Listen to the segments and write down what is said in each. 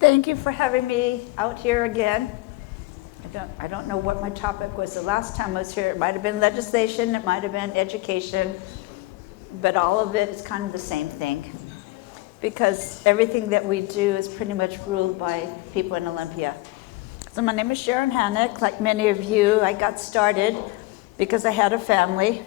Thank you for having me out here again. I don't know what my topic was the last time I was here. It might have been legislation, it might have been education, but all of it is kind of the same thing. Because everything that we do is pretty much ruled by people in Olympia. So my name is Sharon Hanek. Like many of you, I got started because I had a family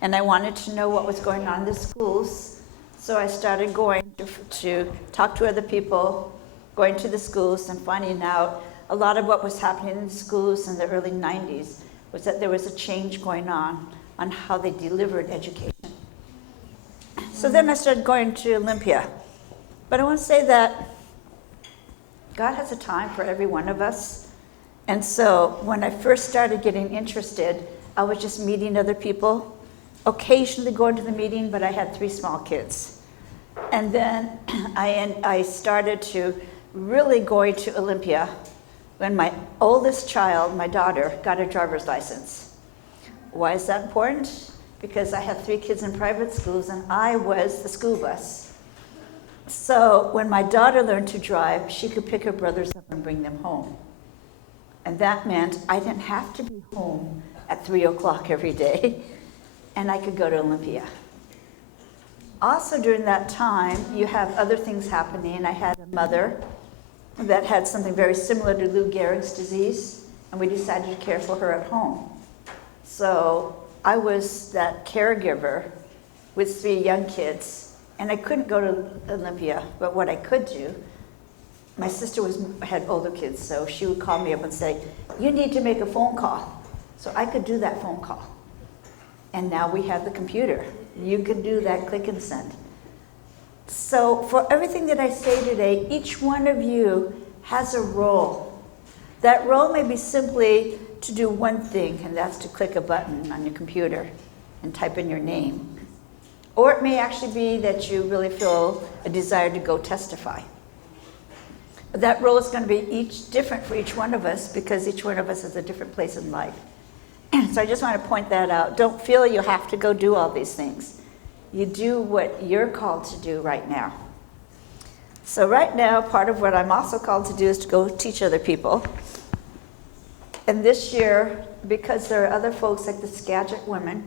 and I wanted to know what was going on in the schools. So I started going to talk to other people, going to the schools and finding out a lot of what was happening in the schools in the early 90s was that there was a change going on how they delivered education. So then I started going to Olympia. But I want to say that God has a time for every one of us. And so when I first started getting interested, I was just meeting other people, occasionally going to the meeting, but I had 3 small kids. And then I started to really going to Olympia when my oldest child, my daughter, got a driver's license. Why is that important? Because I had 3 kids in private schools and I was the school bus. So when my daughter learned to drive, she could pick her brothers up and bring them home. And that meant I didn't have to be home at 3 o'clock every day and I could go to Olympia. Also during that time, you have other things happening. I had a mother that had something very similar to Lou Gehrig's disease, and we decided to care for her at home. So I was that caregiver with 3 young kids, and I couldn't go to Olympia, but what I could do, my sister had older kids, so she would call me up and say, you need to make a phone call. So I could do that phone call. And now we have the computer. You can do that click and send. So for everything that I say today, each one of you has a role. That role may be simply to do one thing, and that's to click a button on your computer and type in your name. Or it may actually be that you really feel a desire to go testify. But that role is going to be different for each one of us because each one of us is a different place in life. So I just want to point that out. Don't feel you have to go do all these things. You do what you're called to do right now. So right now, part of what I'm also called to do is to go teach other people. And this year, because there are other folks like the Skagit women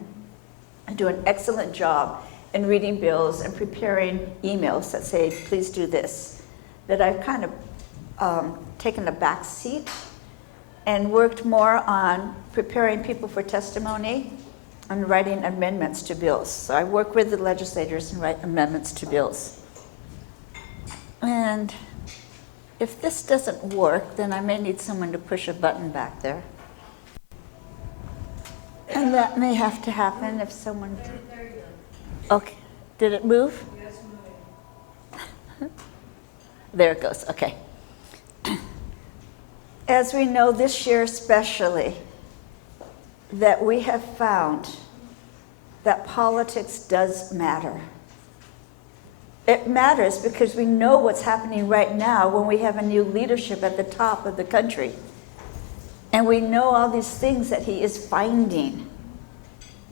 who do an excellent job in reading bills and preparing emails that say, please do this, that I've kind of taken a back seat and worked more on preparing people for testimony and writing amendments to bills. So I work with the legislators and write amendments to bills. And if this doesn't work, then I may need someone to push a button back there. And that may have to happen if someone... Okay, did it move? Yes, there it goes, okay. As we know this year especially, that we have found that politics does matter. It matters because we know what's happening right now when we have a new leadership at the top of the country. And we know all these things that he is finding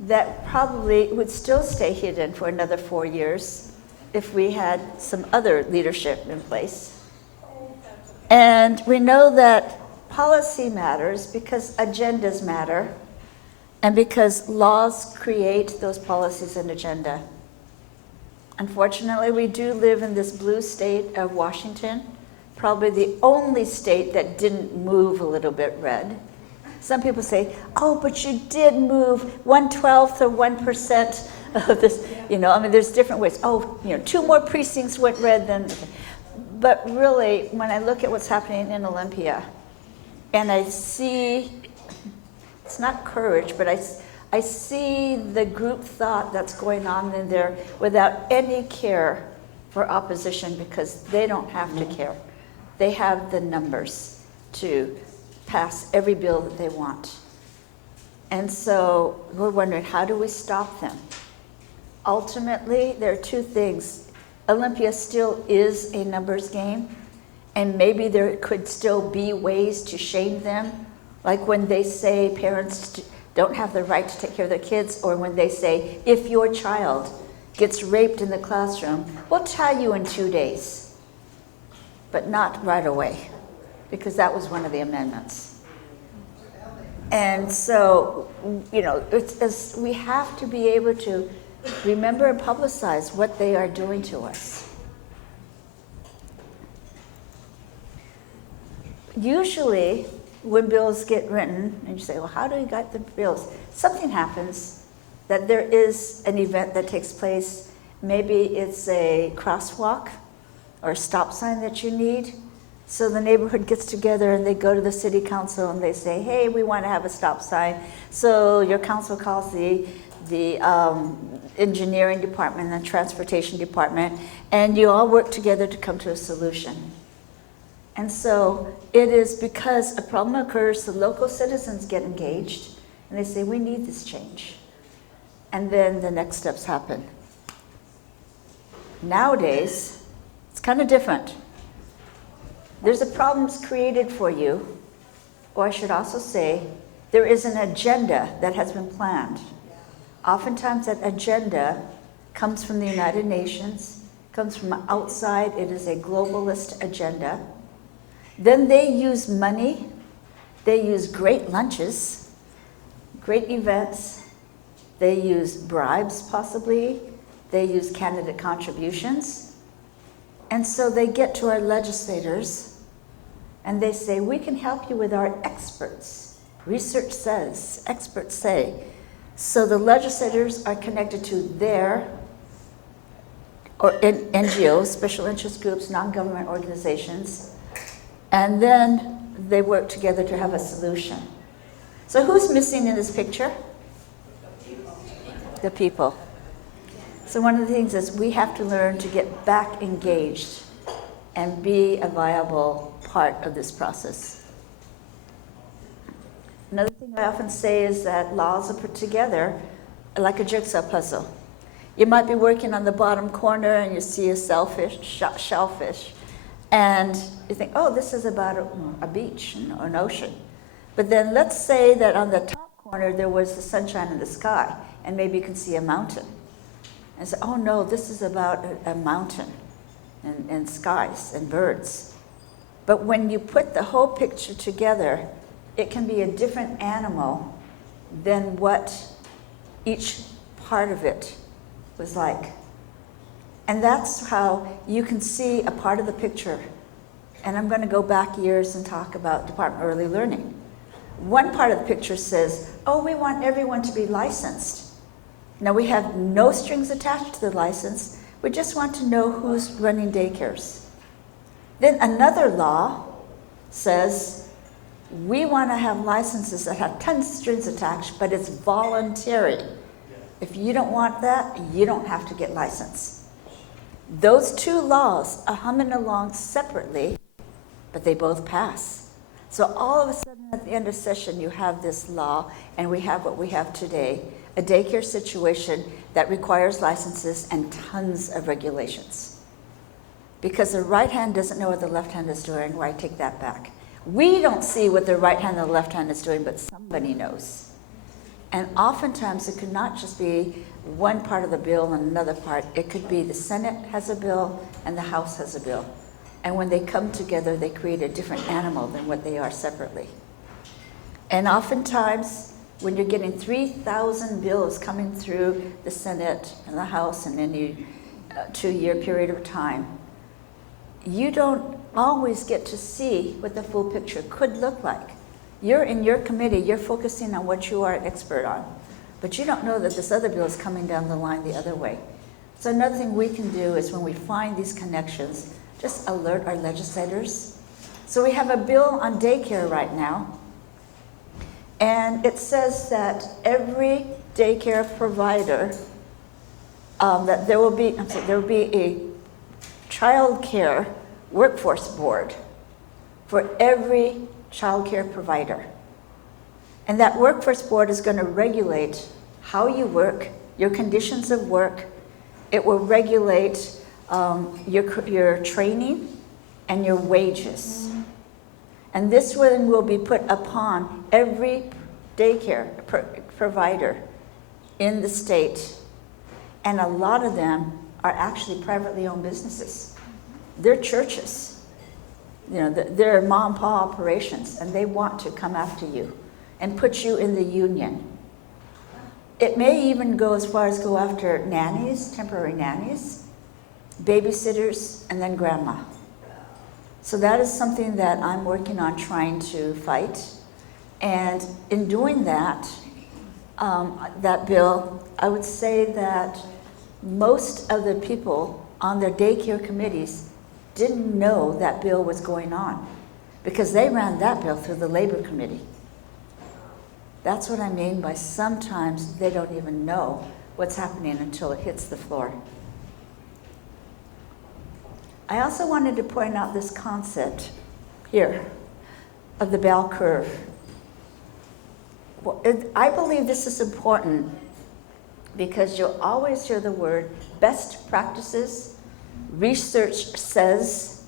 that probably would still stay hidden for another 4 years if we had some other leadership in place. And we know that policy matters because agendas matter and because laws create those policies and agenda. Unfortunately, we do live in this blue state of Washington, probably the only state that didn't move a little bit red. Some people say, oh, but you did move 1/12 or 1% of this, there's different ways. 2 more precincts went red than, but really, when I look at what's happening in Olympia, and I see, it's not courage, but I see the group thought that's going on in there without any care for opposition because they don't have to care. They have the numbers to pass every bill that they want. And so we're wondering, how do we stop them? Ultimately, there are 2 things. Olympia still is a numbers game, and maybe there could still be ways to shame them, like when they say parents don't have the right to take care of their kids, or when they say, if your child gets raped in the classroom, we'll tell you in 2 days. but not right away, because that was one of the amendments. And so, we have to be able to remember and publicize what they are doing to us. Usually, when bills get written, and you say, well, how do you get the bills? Something happens, that there is an event that takes place. Maybe it's a crosswalk or a stop sign that you need. So the neighborhood gets together and they go to the city council and they say, hey, we want to have a stop sign. So your council calls the engineering department and transportation department, and you all work together to come to a solution. And so it is because a problem occurs, the local citizens get engaged and they say, we need this change. And then the next steps happen. Nowadays, it's kind of different. There's a problem created for you, or I should also say, there is an agenda that has been planned. Oftentimes that agenda comes from the United Nations, comes from outside. It is a globalist agenda. Then they use money, they use great lunches, great events, they use bribes possibly, they use candidate contributions. And so they get to our legislators and they say, we can help you with our experts. Research says, experts say. So the legislators are connected to their NGOs, special interest groups, non-government organizations, and then they work together to have a solution. So who's missing in this picture? The people. So one of the things is we have to learn to get back engaged and be a viable part of this process. Another thing I often say is that laws are put together like a jigsaw puzzle. You might be working on the bottom corner and you see a shellfish, and you think, oh, this is about a beach or an ocean. But then let's say that on the top corner there was the sunshine in the sky, and maybe you can see a mountain. And say, oh no, this is about a mountain and skies and birds. But when you put the whole picture together, it can be a different animal than what each part of it was like. And that's how you can see a part of the picture. And I'm going to go back years and talk about Department of Early Learning. One part of the picture says, oh, we want everyone to be licensed. Now we have no strings attached to the license. We just want to know who's running daycares. Then another law says, we want to have licenses that have tons of strings attached, but it's voluntary. If you don't want that, you don't have to get licensed. Those two laws are humming along separately, but they both pass. So all of a sudden at the end of session, you have this law, and we have what we have today, a daycare situation that requires licenses and tons of regulations. Because the right hand doesn't know what the left hand is doing, or I take that back. We don't see what the right hand and the left hand is doing, but somebody knows. And oftentimes it could not just be one part of the bill and another part. It could be the Senate has a bill and the House has a bill. And when they come together, they create a different animal than what they are separately. And oftentimes, when you're getting 3,000 bills coming through the Senate and the House in any 2-year period of time, you don't always get to see what the full picture could look like. You're in your committee, you're focusing on what you are an expert on, but you don't know that this other bill is coming down the line the other way. So another thing we can do is when we find these connections, just alert our legislators. So we have a bill on daycare right now, and it says that every daycare provider, that there will be a child care workforce board for every child care provider. And that workforce board is going to regulate how you work, your conditions of work. It will regulate your training and your wages. And this one will be put upon every daycare provider in the state. And a lot of them are actually privately owned businesses. They're churches. they're mom and pop operations, and they want to come after you and put you in the union. It may even go as far as go after nannies, temporary nannies, babysitters, and then grandma. So that is something that I'm working on trying to fight. And in doing that, that bill, I would say that most of the people on their daycare committees didn't know that bill was going on because they ran that bill through the labor committee. That's what I mean by sometimes they don't even know what's happening until it hits the floor. I also wanted to point out this concept here of the bell curve. Well, I believe this is important because you'll always hear the word best practices, research says,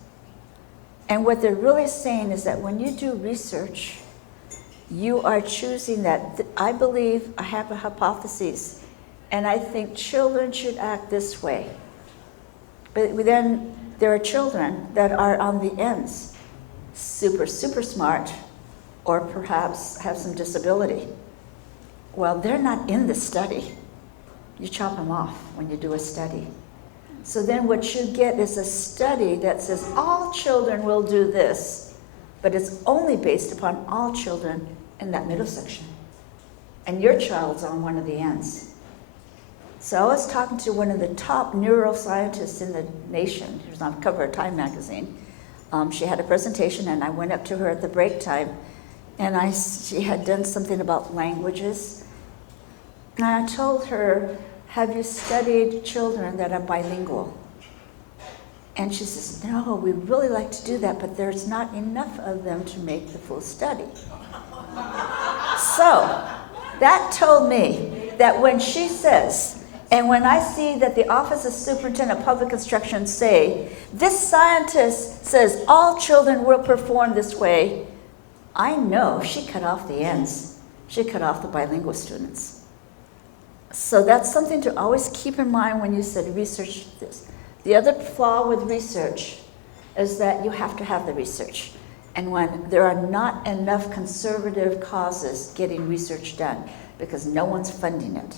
and what they're really saying is that when you do research, you are choosing that. I believe, I have a hypothesis, and I think children should act this way. But then there are children that are on the ends, super smart, or perhaps have some disability. Well, they're not in the study. You chop them off when you do a study. So then what you get is a study that says all children will do this, but it's only based upon all children in that middle section. And your child's on one of the ends. So I was talking to one of the top neuroscientists in the nation. She was on the cover of Time magazine. She had a presentation, and I went up to her at the break time, and she had done something about languages. And I told her, have you studied children that are bilingual? And she says, no, we really like to do that, but there's not enough of them to make the full study. So that told me that when she says, and when I see that the Office of Superintendent of Public Instruction say, this scientist says all children will perform this way, I know she cut off the ends. She cut off the bilingual students. So that's something to always keep in mind when you said research this. The other flaw with research is that you have to have the research. And when there are not enough conservative causes getting research done because no one's funding it.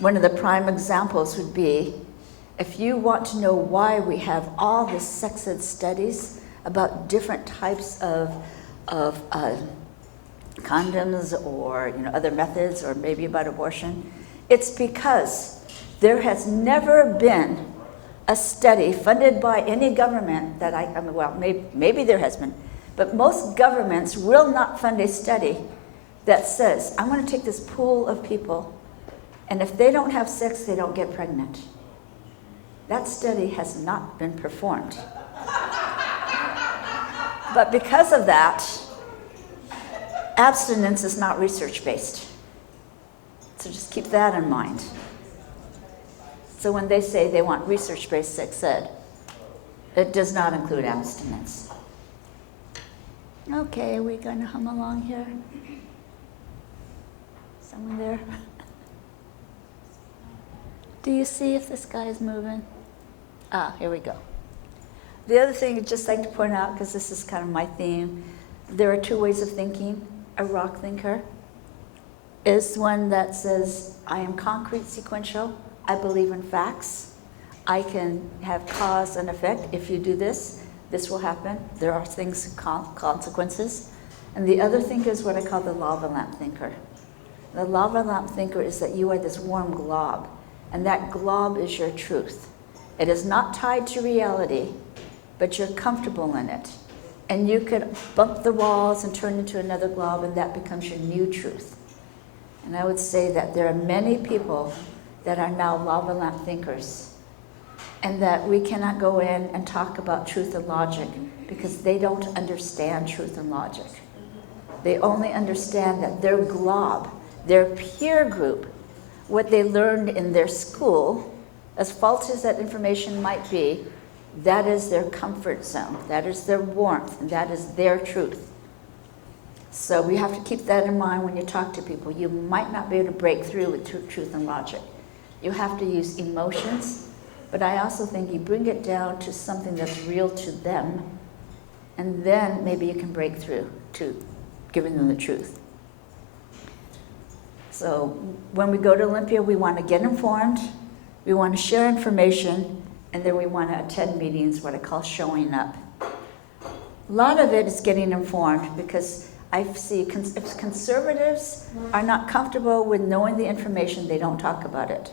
One of the prime examples would be if you want to know why we have all this sex ed studies about different types of condoms or other methods, or maybe about abortion, it's because there has never been a study funded by any government that maybe there has been, but most governments will not fund a study that says, I'm going to take this pool of people, and if they don't have sex, they don't get pregnant. That study has not been performed. But because of that, abstinence is not research-based. So just keep that in mind. So when they say they want research-based sex ed, it does not include abstinence. Okay, are we going to hum along here? Someone there? Do you see if this guy is moving? Here we go. The other thing I'd just like to point out, because this is kind of my theme, there are two ways of thinking. A rock thinker is one that says, I am concrete sequential. I believe in facts. I can have cause and effect. If you do this, this will happen. There are things, consequences. And the other thinker is what I call the lava lamp thinker. The lava lamp thinker is that you are this warm glob, and that glob is your truth. It is not tied to reality, but you're comfortable in it. And you could bump the walls and turn into another glob, and that becomes your new truth. And I would say that there are many people that are now lava lamp thinkers, and that we cannot go in and talk about truth and logic because they don't understand truth and logic. They only understand that their glob, their peer group, what they learned in their school, as faulty as that information might be, that is their comfort zone, that is their warmth, and that is their truth. So we have to keep that in mind when you talk to people. You might not be able to break through with truth and logic. You have to use emotions, but I also think you bring it down to something that's real to them, and then maybe you can break through to giving them the truth. So when we go to Olympia, we want to get informed, we want to share information, and then we want to attend meetings, what I call showing up. A lot of it is getting informed, because I see if conservatives are not comfortable with knowing the information, they don't talk about it.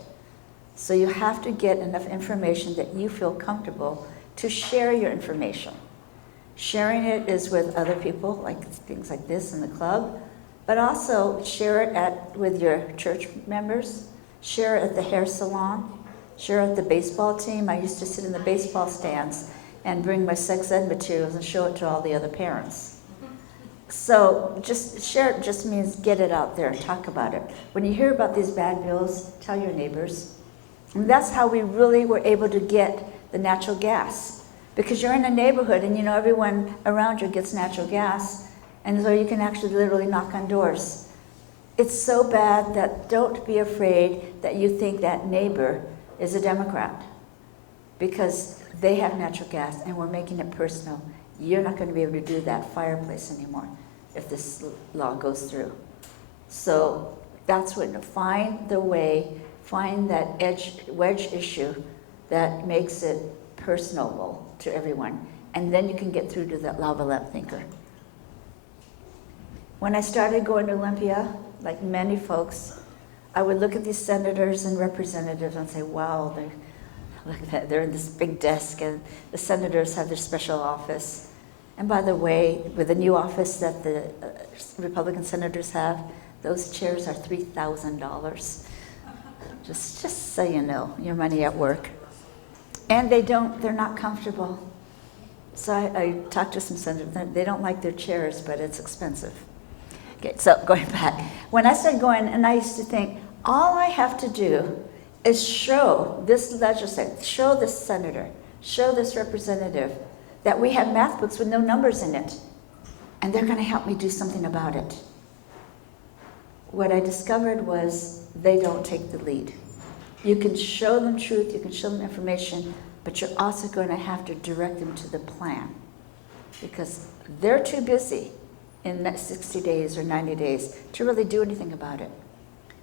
So you have to get enough information that you feel comfortable to share your information. Sharing it is with other people, like things like this in the club, but also share it with your church members, share it at the hair salon, share it at the baseball team. I used to sit in the baseball stands and bring my sex ed materials and show it to all the other parents. So just share it just means get it out there and talk about it. When you hear about these bad bills, tell your neighbors. And that's how we really were able to get the natural gas. Because you're in a neighborhood and you know everyone around you gets natural gas, and so you can actually literally knock on doors. It's so bad that don't be afraid that you think that neighbor is a Democrat, because they have natural gas and we're making it personal. You're not going to be able to do that fireplace anymore if this law goes through. So that's what, find the way, find that wedge issue that makes it personable to everyone, and then you can get through to that lava lamp thinker. When I started going to Olympia, like many folks, I would look at these senators and representatives and say, wow, they're in this big desk, and the senators have their special office. And by the way, with the new office that the Republican senators have, those chairs are $3,000. Just so you know, your money at work. And they're not comfortable. So I talked to some senators, they don't like their chairs, but it's expensive. Okay, so going back, when I started going, and I used to think, all I have to do is show this legislator, show this senator, show this representative that we have math books with no numbers in it, and they're going to help me do something about it. What I discovered was they don't take the lead. You can show them truth, you can show them information, but you're also going to have to direct them to the plan, because they're too busy in 60 days or 90 days to really do anything about it.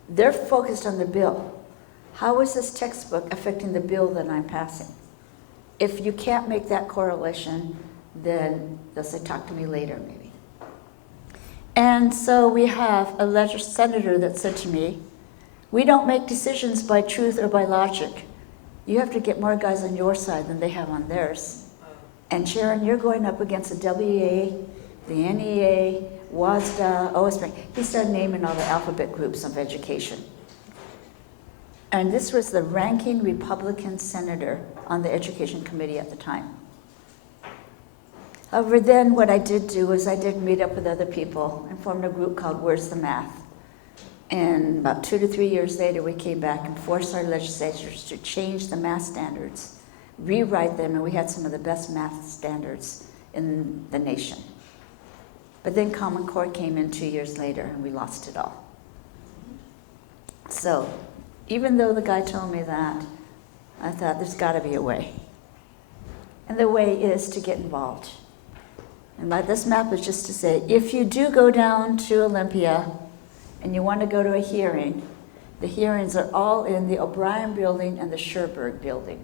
They're focused on the bill. How is this textbook affecting the bill that I'm passing? If you can't make that correlation, then they'll say, talk to me later, maybe. And so we have a senator that said to me, we don't make decisions by truth or by logic. You have to get more guys on your side than they have on theirs. And Sharon, you're going up against the WEA, the NEA, WASDA, OSPRING. He started naming all the alphabet groups of education. And this was the ranking Republican senator on the Education Committee at the time. However, then what I did do was I did meet up with other people and formed a group called Where's the Math? And about 2 to 3 years later, we came back and forced our legislatures to change the math standards, rewrite them, and we had some of the best math standards in the nation. But then Common Core came in 2 years later, and we lost it all. So even though the guy told me that, I thought there's got to be a way. And the way is to get involved. And by this map is just to say, if you do go down to Olympia and you want to go to a hearing, the hearings are all in the O'Brien building and the Sherberg building.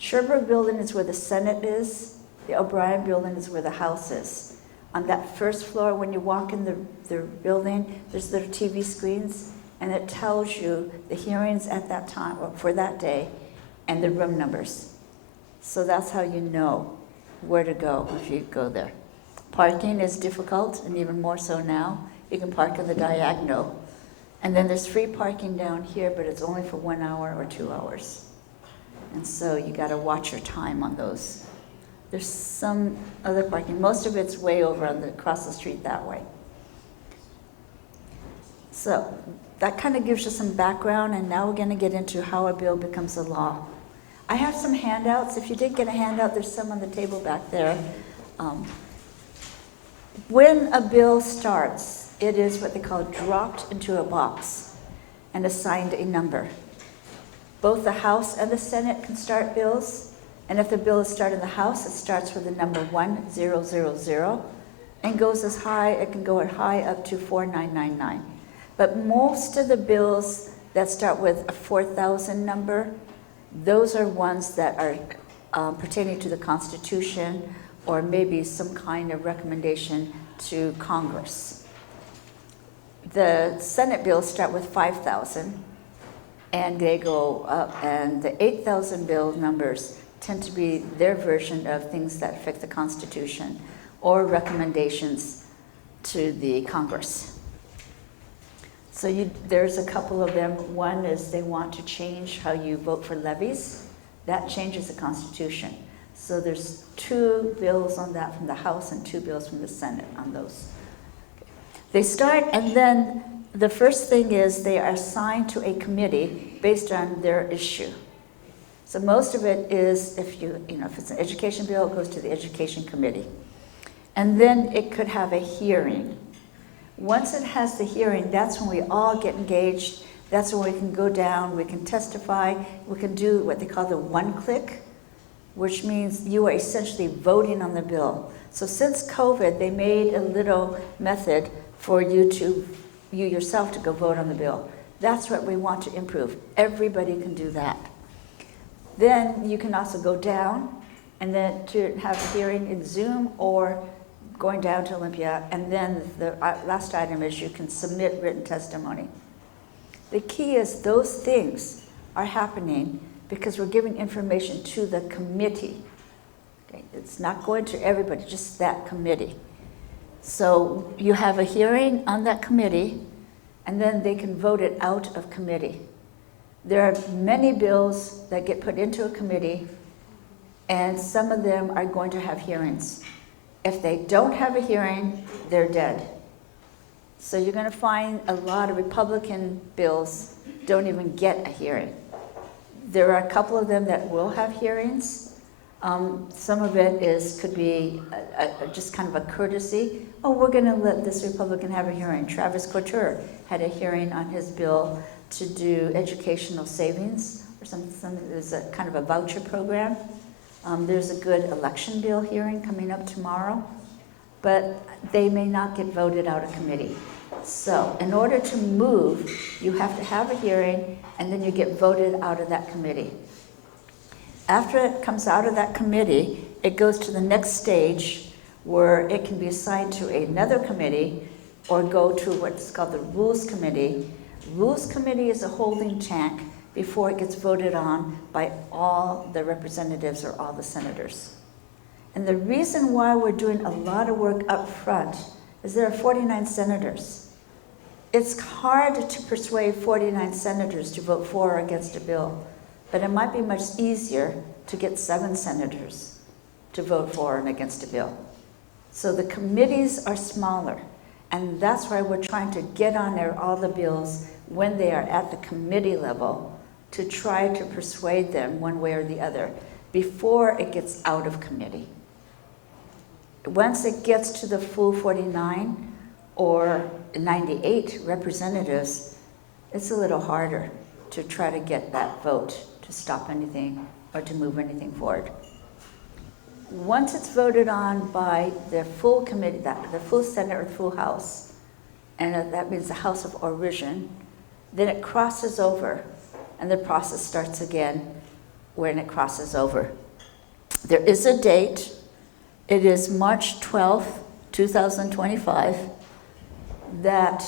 Sherberg building is where the Senate is. The O'Brien building is where the House is. On that first floor, when you walk in the building, there's little TV screens, and it tells you the hearings at that time, or for that day, and the room numbers. So that's how you know where to go if you go there. Parking is difficult, and even more so now. You can park in the diagonal. And then there's free parking down here, but it's only for 1 hour or 2 hours. And so you got to watch your time on those. There's some other parking. Most of it's way over across the street that way. So that kind of gives you some background, and now we're going to get into how a bill becomes a law. I have some handouts. If you did get a handout, there's some on the table back there. When a bill starts, it is what they call dropped into a box and assigned a number. Both the House and the Senate can start bills, And if the bill is started in the House, it starts with the number 1000 and goes as high, it can go as high up to 4999. But most of the bills that start with a 4,000 number, those are ones that are pertaining to the Constitution or maybe some kind of recommendation to Congress. The Senate bills start with 5,000 and they go up, and the 8,000 bill numbers tend to be their version of things that affect the Constitution or recommendations to the Congress. So there's a couple of them. One is they want to change how you vote for levies. That changes the Constitution. So there's 2 bills on that from the House and 2 bills from the Senate on those. They start, and then the first thing is they are assigned to a committee based on their issue. So most of it is, if it's an education bill, it goes to the Education Committee. And then it could have a hearing. Once it has the hearing, that's when we all get engaged. That's when we can go down, we can testify, we can do what they call the one-click, which means you are essentially voting on the bill. So since COVID, they made a little method for you yourself to go vote on the bill. That's what we want to improve. Everybody can do that. Then you can also go down and then to have a hearing in Zoom or going down to Olympia. And then the last item is you can submit written testimony. The key is those things are happening because we're giving information to the committee. Okay? It's not going to everybody, just that committee. So you have a hearing on that committee, and then they can vote it out of committee. There are many bills that get put into a committee, and some of them are going to have hearings. If they don't have a hearing, they're dead. So you're going to find a lot of Republican bills don't even get a hearing. There are a couple of them that will have hearings. Some of it could be just kind of a courtesy. Oh, we're going to let this Republican have a hearing. Travis Couture had a hearing on his bill to do educational savings or something. There's a kind of a voucher program. There's a good election bill hearing coming up tomorrow, but they may not get voted out of committee. So in order to move, you have to have a hearing, and then you get voted out of that committee. After it comes out of that committee, it goes to the next stage where it can be assigned to another committee or go to what's called the Rules Committee. Rules Committee is a holding tank before it gets voted on by all the representatives or all the senators. And the reason why we're doing a lot of work up front is there are 49 senators. It's hard to persuade 49 senators to vote for or against a bill, but it might be much easier to get 7 senators to vote for and against a bill. So the committees are smaller, and that's why we're trying to get on there all the bills when they are at the committee level to try to persuade them one way or the other before it gets out of committee. Once it gets to the full 49 or 98 representatives, it's a little harder to try to get that vote to stop anything or to move anything forward. Once it's voted on by the full committee, the full Senate or full House, and that means the House of Origin, then it crosses over and the process starts again when it crosses over. There is a date. It is March 12th, 2025, that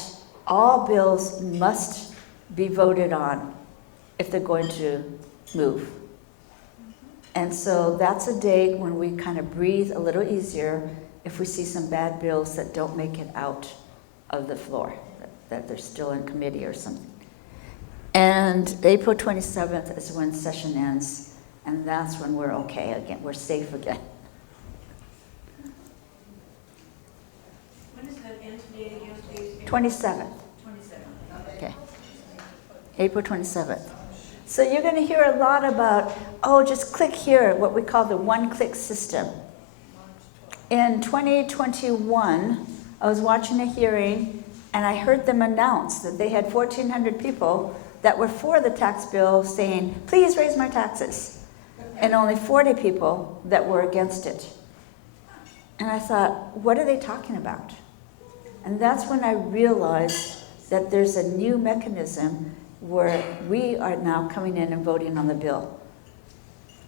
all bills must be voted on if they're going to move. And so that's a date when we kind of breathe a little easier if we see some bad bills that don't make it out of the floor, that they're still in committee or something. And April 27th is when session ends, and that's when we're okay again, we're safe again. When is that end date again, please? 27th. 27th. Okay. April 27th. So you're going to hear a lot about, just click here, what we call the one-click system. In 2021, I was watching a hearing, and I heard them announce that they had 1,400 people that were for the tax bill saying, please raise my taxes. and only 40 people that were against it. And I thought, what are they talking about? And that's when I realized that there's a new mechanism where we are now coming in and voting on the bill.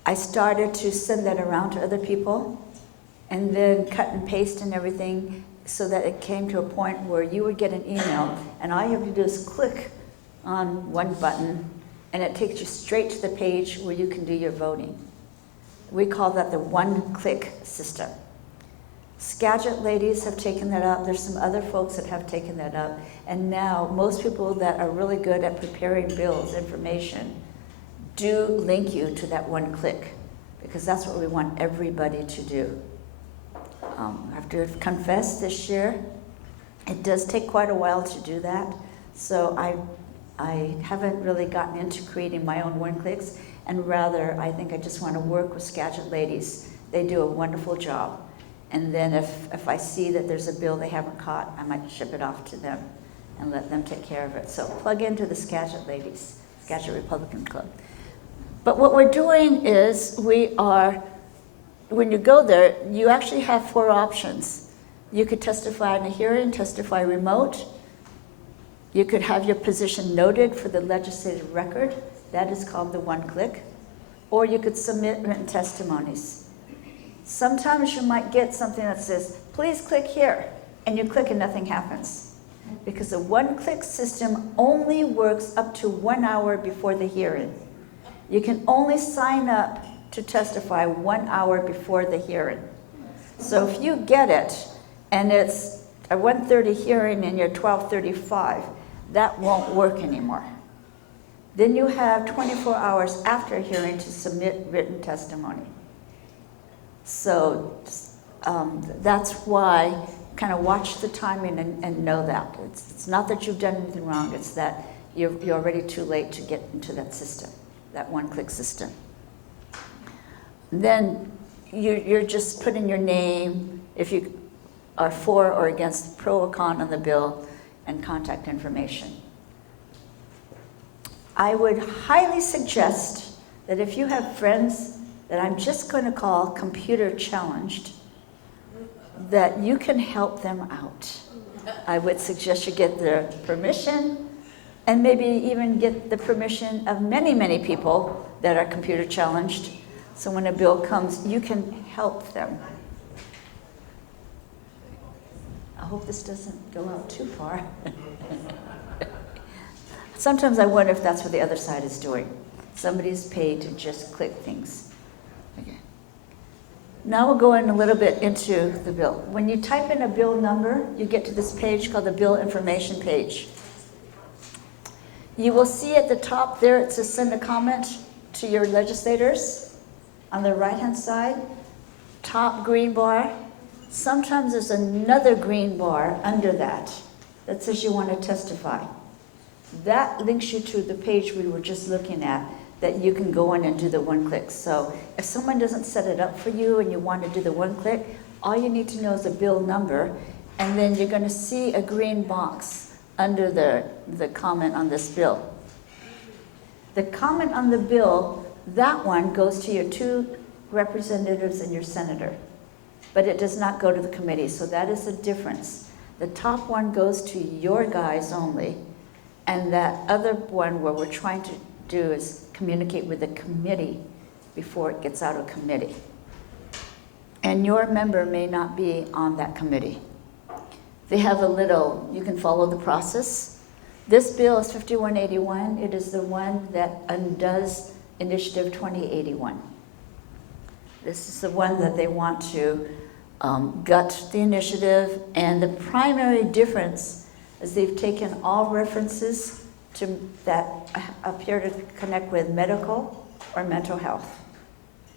I started to send that around to other people and then cut and paste and everything so that it came to a point where you would get an email and all you have to do is click on one button and it takes you straight to the page where you can do your voting. We call that the one-click system. Skagit ladies have taken that up. There's some other folks that have taken that up. And now most people that are really good at preparing bills, information, do link you to that one click because that's what we want everybody to do. I have to confess this year, it does take quite a while to do that. So I haven't really gotten into creating my own one-clicks, and rather I think I just want to work with Skagit ladies. They do a wonderful job. And then if I see that there's a bill they haven't caught, I might ship it off to them and let them take care of it. So plug into the Skagit ladies, Skagit Republican Club. But what we're doing is when you go there, you actually have 4 options. You could testify in a hearing, testify remote. You could have your position noted for the legislative record. That is called the one-click. Or you could submit written testimonies. Sometimes you might get something that says, please click here, and you click and nothing happens. Because the one-click system only works up to 1 hour before the hearing. You can only sign up to testify 1 hour before the hearing. So if you get it, and it's a 1:30 hearing and you're 12:35, that won't work anymore. Then you have 24 hours after a hearing to submit written testimony. So that's why kind of watch the timing and know that. It's not that you've done anything wrong, it's that you're already too late to get into that system, that one-click system. Then you're just putting your name, if you are for or against, pro or con on the bill, and contact information. I would highly suggest that if you have friends that I'm just going to call computer challenged, that you can help them out. I would suggest you get their permission and maybe even get the permission of many, many people that are computer challenged. So when a bill comes, you can help them. I hope this doesn't go out too far. Sometimes I wonder if that's what the other side is doing. Somebody's paid to just click things. Okay. Now we'll go in a little bit into the bill. When you type in a bill number, you get to this page called the bill information page. You will see at the top there it says send a comment to your legislators. On the right-hand side, top green bar. Sometimes there's another green bar under that that says you want to testify. That links you to the page we were just looking at that you can go in and do the one-click. So if someone doesn't set it up for you and you want to do the one-click, all you need to know is a bill number, and then you're going to see a green box under the comment on this bill. The comment on the bill, that one goes to your 2 representatives and your senator, but it does not go to the committee, so that is the difference. The top one goes to your guys only, and that other one where we're trying to do is communicate with the committee before it gets out of committee. And your member may not be on that committee. They have a little, you can follow the process. This bill is 5181. It is the one that undoes Initiative 2081. This is the one that they want to gut the initiative, and the primary difference is they've taken all references that appear to connect with medical or mental health.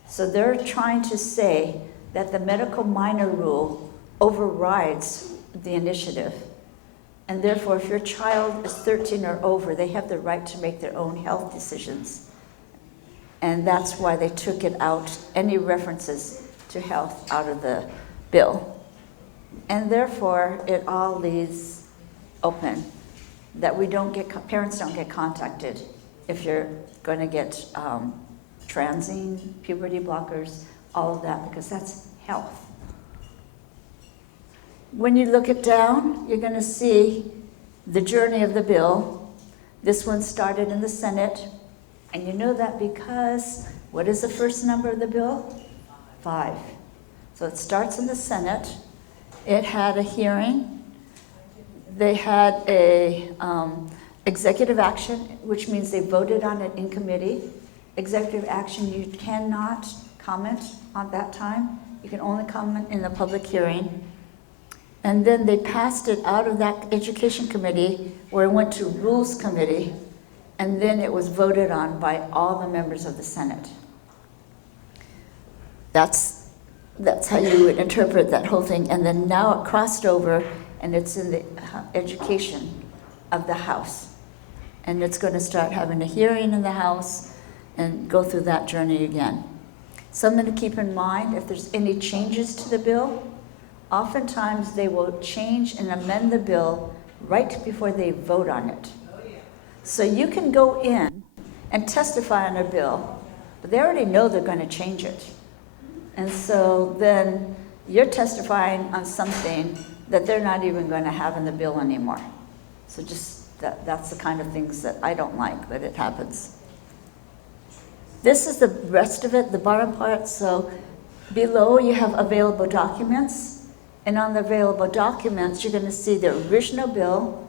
So they're trying to say that the medical minor rule overrides the initiative, and therefore if your child is 13 or over, they have the right to make their own health decisions. And that's why they took it out, any references to health out of the bill. And therefore, it all leaves open that parents don't get contacted if you're going to get transine, puberty blockers, all of that, because that's health. When you look it down, you're going to see the journey of the bill. This one started in the Senate, and you know that because, what is the first number of the bill? 5. So it starts in the Senate. It had a hearing. They had a executive action, which means they voted on it in committee. Executive action, you cannot comment on that time. You can only comment in the public hearing. And then they passed it out of that education committee, where it went to rules committee, and then it was voted on by all the members of the Senate. That's how you would interpret that whole thing. And then now it crossed over, and it's in the education of the House. And it's going to start having a hearing in the House and go through that journey again. Something to keep in mind, if there's any changes to the bill, oftentimes they will change and amend the bill right before they vote on it. So you can go in and testify on a bill, but they already know they're going to change it. And so then you're testifying on something that they're not even going to have in the bill anymore. So just that's the kind of things that I don't like, that it happens. This is the rest of it, the bottom part. So below you have available documents. And on the available documents, you're going to see the original bill.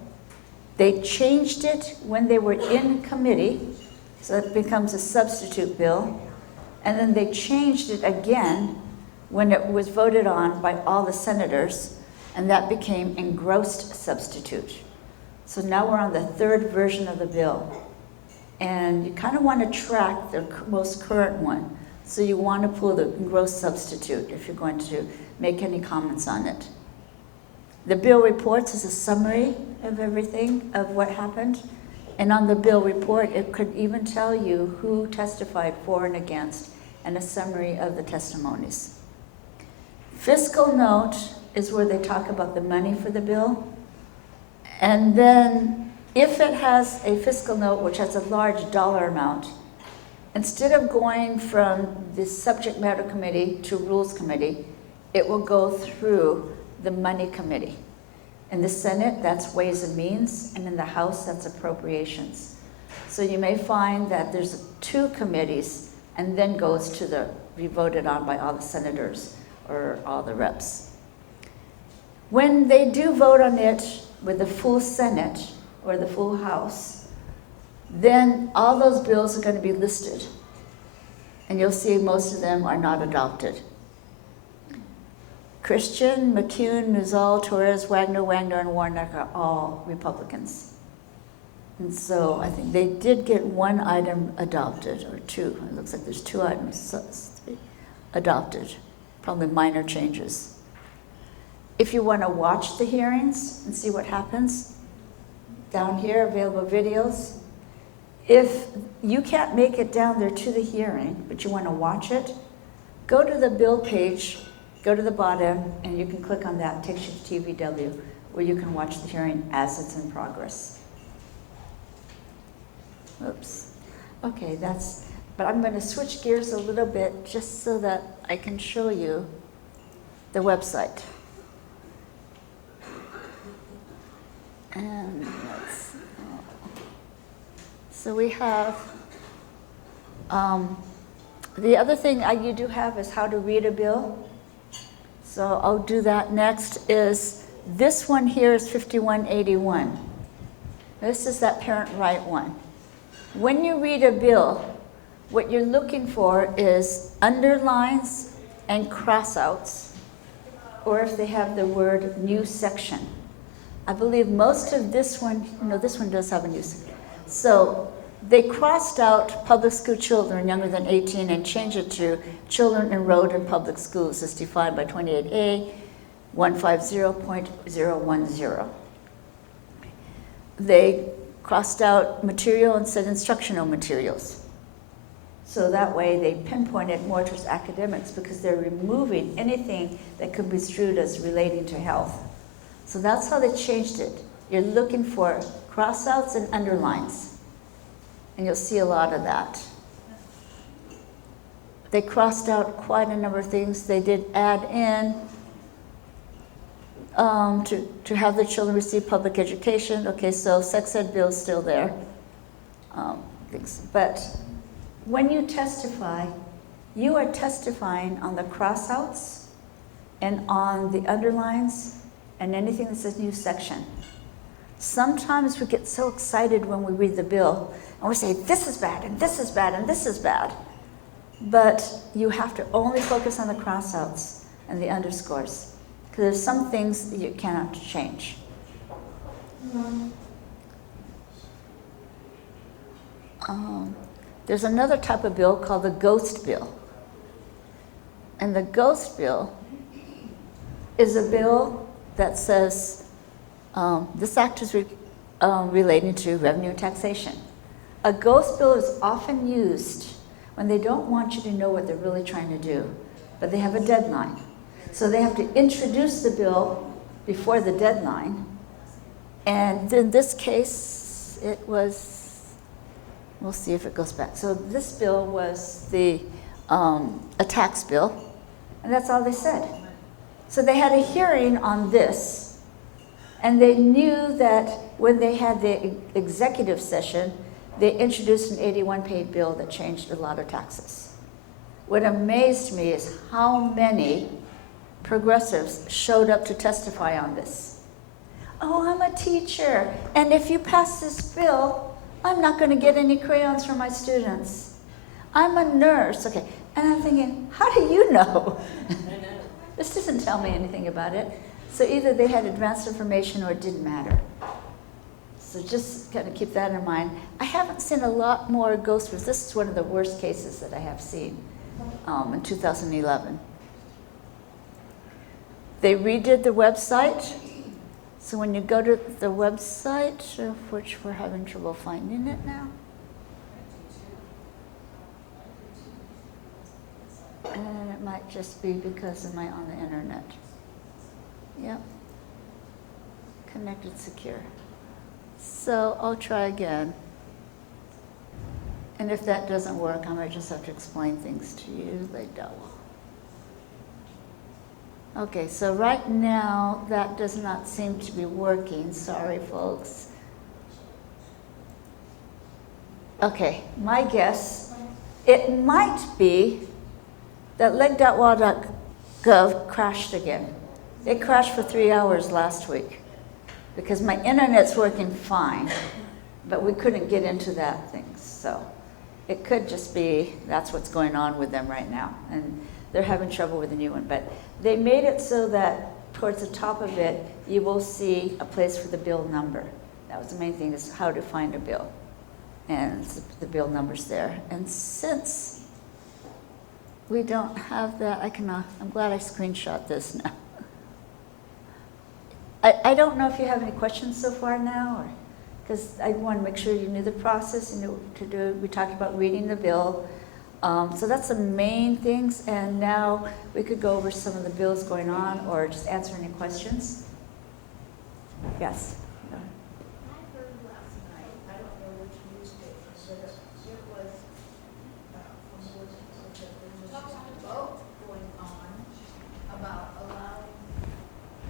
They changed it when they were in committee, so it becomes a substitute bill. And then they changed it again when it was voted on by all the senators, and that became engrossed substitute. So now we're on the third version of the bill. And you kind of want to track the most current one. So you want to pull the engrossed substitute if you're going to make any comments on it. The bill reports is a summary of everything, of what happened. And on the bill report, it could even tell you who testified for and against, and a summary of the testimonies. Fiscal note is where they talk about the money for the bill. And then if it has a fiscal note which has a large dollar amount, instead of going from the subject matter committee to rules committee, it will go through the money committee. In the Senate, that's Ways and Means, and in the House, that's Appropriations. So you may find that there's 2 committees and then goes to be voted on by all the senators or all the reps. When they do vote on it with the full Senate or the full House, then all those bills are going to be listed. And you'll see most of them are not adopted. Christian, McCune, Nuzal, Torres, Wagner, and Warnock are all Republicans. And so I think they did get 1 item adopted, or 2. It looks like there's 2 items adopted, probably minor changes. If you want to watch the hearings and see what happens, down here, available videos. If you can't make it down there to the hearing, but you want to watch it, go to the bill page, go to the bottom, and you can click on that. It takes you to TVW, where you can watch the hearing as it's in progress. Oops. Okay, but I'm going to switch gears a little bit just so that I can show you the website. And so we have, the other thing you do have is how to read a bill. So I'll do that next. This one here is 5181. This is that parent right one. When you read a bill, what you're looking for is underlines and crossouts, or if they have the word new section. I believe most of this one, no, this one does have a new section. So they crossed out public school children younger than 18 and changed it to children enrolled in public schools as defined by 28A 150.010. They crossed out material and said instructional materials. So that way they pinpointed more towards academics because they're removing anything that could be construed as relating to health. So that's how they changed it. You're looking for crossouts and underlines. And you'll see a lot of that. They crossed out quite a number of things. They did add in to have the children receive public education. Okay, so sex ed bill is still there. But when you testify, you are testifying on the crossouts and on the underlines and anything that says new section. Sometimes we get so excited when we read the bill and we say, this is bad, and this is bad, and this is bad. But you have to only focus on the crossouts and the underscores, because there's some things that you cannot change. There's another type of bill called the ghost bill. And the ghost bill is a bill that says, this act is relating to revenue and taxation. A ghost bill is often used when they don't want you to know what they're really trying to do, but they have a deadline. So they have to introduce the bill before the deadline. And in this case, it was, we'll see if it goes back. So this bill was a tax bill, and that's all they said. So they had a hearing on this, and they knew that when they had the executive session, they introduced an 81 paid bill that changed a lot of taxes. What amazed me is how many progressives showed up to testify on this. Oh, I'm a teacher, and if you pass this bill, I'm not going to get any crayons for my students. I'm a nurse. Okay, and I'm thinking, how do you know? This doesn't tell me anything about it. So either they had advanced information or it didn't matter. So just kind of keep that in mind. I haven't seen a lot more ghost bills. This is one of the worst cases that I have seen in 2011. They redid the website. So when you go to the website, of which we're having trouble finding it now. And it might just be because am I on the internet? Yep. Connected secure. So I'll try again. And if that doesn't work, I might just have to explain things to you later. Okay, so right now that does not seem to be working. Sorry, folks. Okay, my guess, it might be that leg.wa.gov crashed again. It crashed for 3 hours last week because my internet's working fine, but we couldn't get into that thing. So it could just be that's what's going on with them right now. And they're having trouble with the new one. But they made it so that towards the top of it, you will see a place for the bill number. That was the main thing, is how to find a bill. And the bill number's there. And since we don't have that, I'm glad I screenshot this now. I don't know if you have any questions so far now, or because I want to make sure you knew the process, we talked about reading the bill. So that's the main things, and now we could go over some of the bills going on or just answer any questions. Yes? I heard last night, I don't know which newspaper, but it was, there was a vote going on about allowing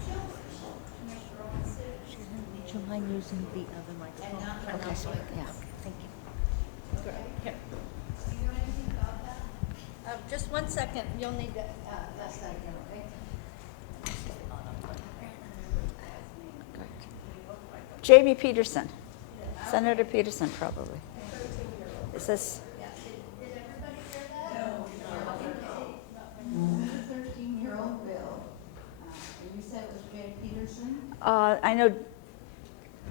children to make their own decisions. Would you mind using the other microphone? And not Okay, monopolize. yeah, thank you. Okay? Here. Do you know anything about that? Just 1 second, you'll need to, That's not good, okay? Jamie Peterson. Senator Peterson, probably. Is this? Did everybody hear that? No. 13-year-old bill. And you said it was Jay Peterson? I know,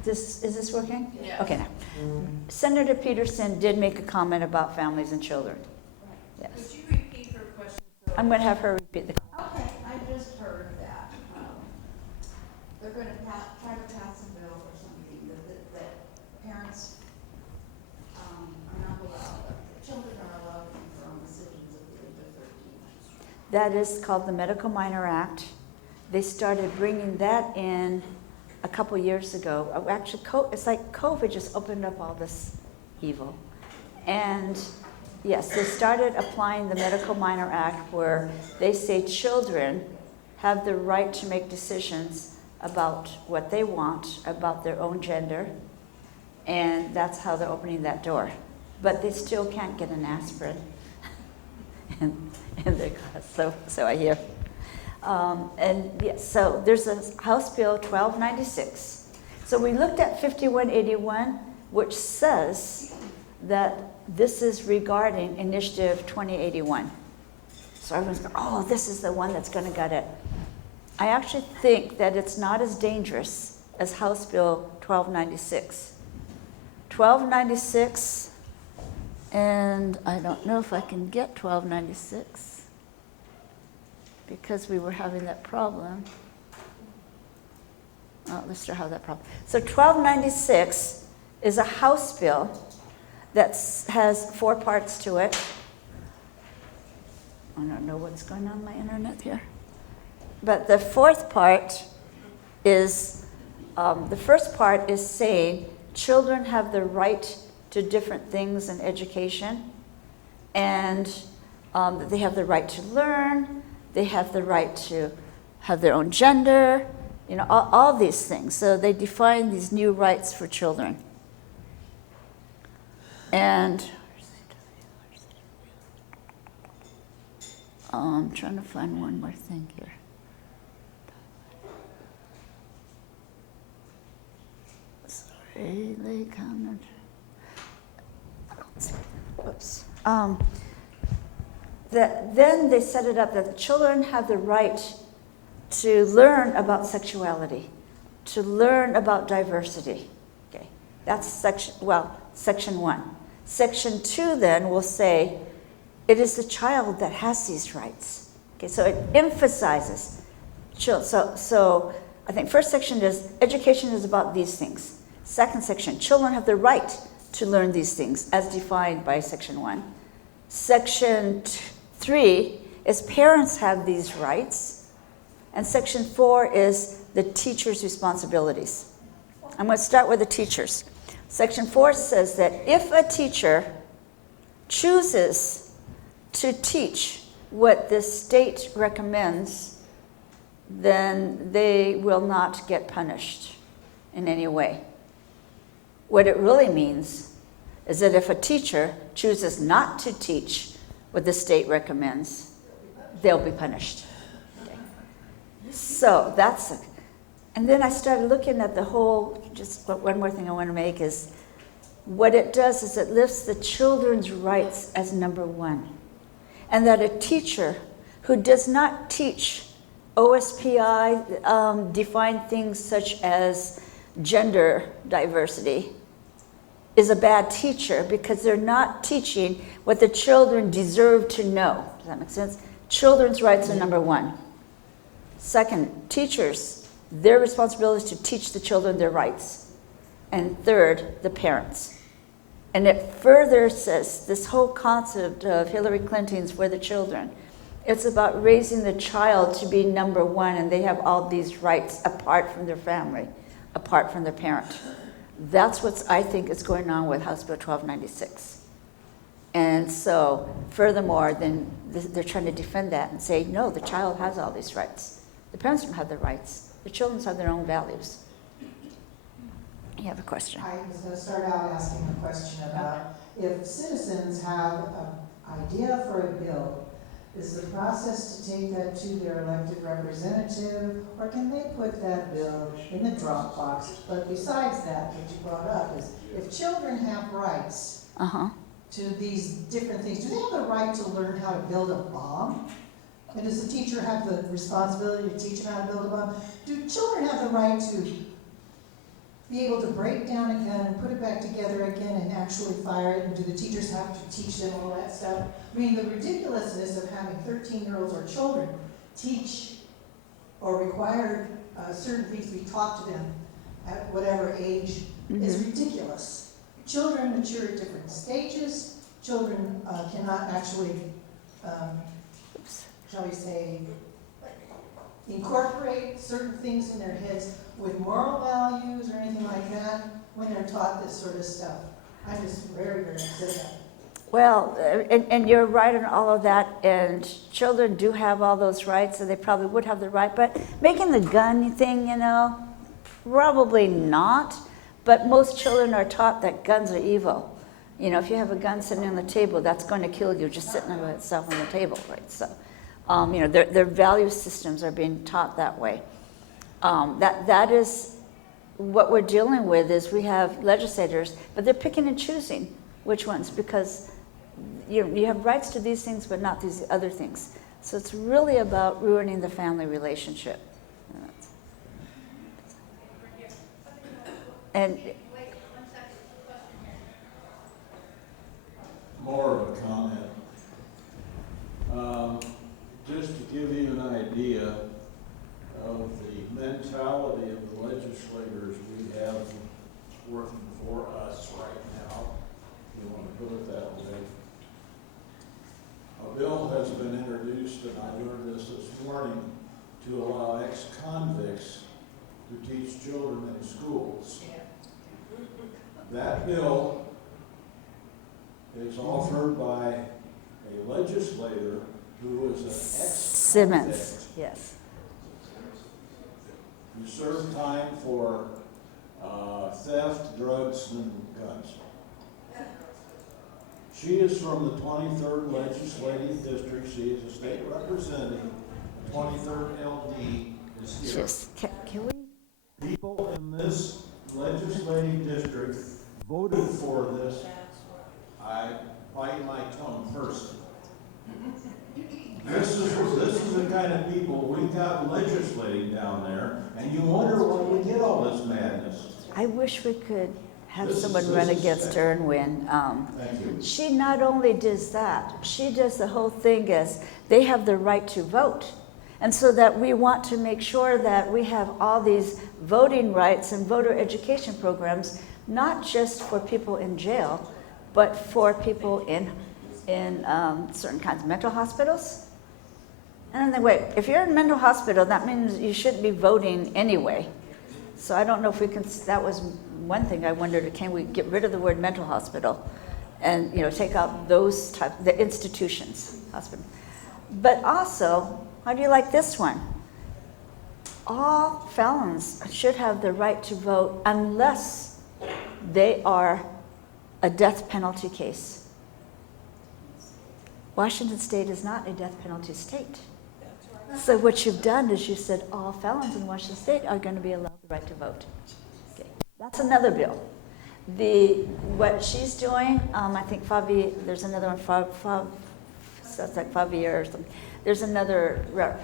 is this working? Yeah. Okay, now. Senator Peterson did make a comment about families and children. Could Yes. you repeat her question? I'm going to have her repeat the Okay, I just heard that, they're gonna try to pass a bill or something that parents, are not allowed, that children are allowed to make their own decisions at the age of 13. That is called the Medical Minor Act. They started bringing that in a couple years ago. Actually, it's like COVID just opened up all this evil. And Yes, they started applying the Medical Minor Act where they say children have the right to make decisions about what they want, about their own gender, and that's how they're opening that door. But they still can't get an aspirin in their class, so I hear. And yes, so there's a House Bill 1296. So we looked at 5181, which says that this is regarding Initiative 2081. So everyone's going, oh, this is the one that's going to gut it. I actually think that it's not as dangerous as House Bill 1296. 1296, and I don't know if I can get 1296 because we were having that problem. Oh, let's still have that problem. So 1296 is a House bill that has 4 parts to it. I don't know what's going on my internet here. But the 4th part is, the first part is saying children have the right to different things in education, and that they have the right to learn, they have the right to have their own gender, you know, all these things. So they define these new rights for children. And I'm trying to find one more thing here. Sorry, they comment. Whoops. Then they set it up that the children have the right to learn about sexuality, to learn about diversity. Okay, that's section 1. Section 2 then will say it is the child that has these rights. Okay, so it emphasizes children. So I think first section is education is about these things. Second section, children have the right to learn these things as defined by section 1. Section 3 is parents have these rights. And section 4 is the teacher's responsibilities. I'm going to start with the teachers. Section 4 says that if a teacher chooses to teach what the state recommends, then they will not get punished in any way. What it really means is that if a teacher chooses not to teach what the state recommends, they'll be punished. Okay. So that's, and then I started looking at the whole, just one more thing I want to make is, what it does is it lifts the children's rights as number 1. And that a teacher who does not teach OSPI defined things such as gender diversity is a bad teacher because they're not teaching what the children deserve to know. Does that make sense? Children's rights are number 1. Second, teachers, their responsibility is to teach the children their rights. And third, the parents. And it further says this whole concept of Hillary Clinton's for the children. It's about raising the child to be number 1, and they have all these rights apart from their family, apart from their parent. That's what I think is going on with House Bill 1296. And so, furthermore, then they're trying to defend that and say, no, the child has all these rights. The parents don't have the rights. The children have their own values. You have a question? I was going to start out asking a question about if citizens have an idea for a bill, is the process to take that to their elected representative, or can they put that bill in the drop box? But besides that, what you brought up is, if children have rights to these different things, do they have the right to learn how to build a bomb? And does the teacher have the responsibility to teach them how to build a bomb? Do children have the right to be able to break down a gun and put it back together again and actually fire it? And do the teachers have to teach them all that stuff? I mean, the ridiculousness of having 13-year-olds or children teach or require certain things to be taught to them at whatever age is ridiculous. Children mature at different stages. Children cannot actually, shall we say, incorporate certain things in their heads with moral values or anything like that when they're taught this sort of stuff. I'm just very, very upset about it. Well, and you're right on all of that, and children do have all those rights, and they probably would have the right, but making the gun thing, probably not, but most children are taught that guns are evil. If you have a gun sitting on the table, that's going to kill you just sitting by itself on the table, right? So, their value systems are being taught that way. That is what we're dealing with, is we have legislators, but they're picking and choosing which ones, because you have rights to these things, but not these other things. So it's really about ruining the family relationship. And More of a comment. Just to give you an idea of the mentality of the legislators we have working for us right now, if you want to put it that way. A bill has been introduced, and I learned this morning, to allow ex-convicts to teach children in schools. That bill is offered by a legislator who is an Simmons, ex-convict yes. who served time for theft, drugs, and guns. She is from the 23rd Legislative District. She is a state representative. The 23rd LD is here. Just, can we? People in this legislative district voted for this. I bite my tongue first. This is the kind of people we've got legislating down there, and you wonder why we get all this madness. I wish we could have This someone is run sick. against her and win. Thank you. She not only does that, she does the whole thing as they have the right to vote. And so that we want to make sure that we have all these voting rights and voter education programs, not just for people in jail, but for people in certain kinds of mental hospitals. And then wait, if you're in mental hospital, that means you shouldn't be voting anyway. So I don't know if we can, that was one thing I wondered, can we get rid of the word mental hospital and take out those the institutions, hospital. But also, how do you like this one? All felons should have the right to vote unless they are a death penalty case. Washington State is not a death penalty state. So what you've done is you said all felons in Washington State are going to be allowed the right to vote. Okay. That's another bill. What she's doing, I think there's another one, sounds like Favier or something. There's another rep,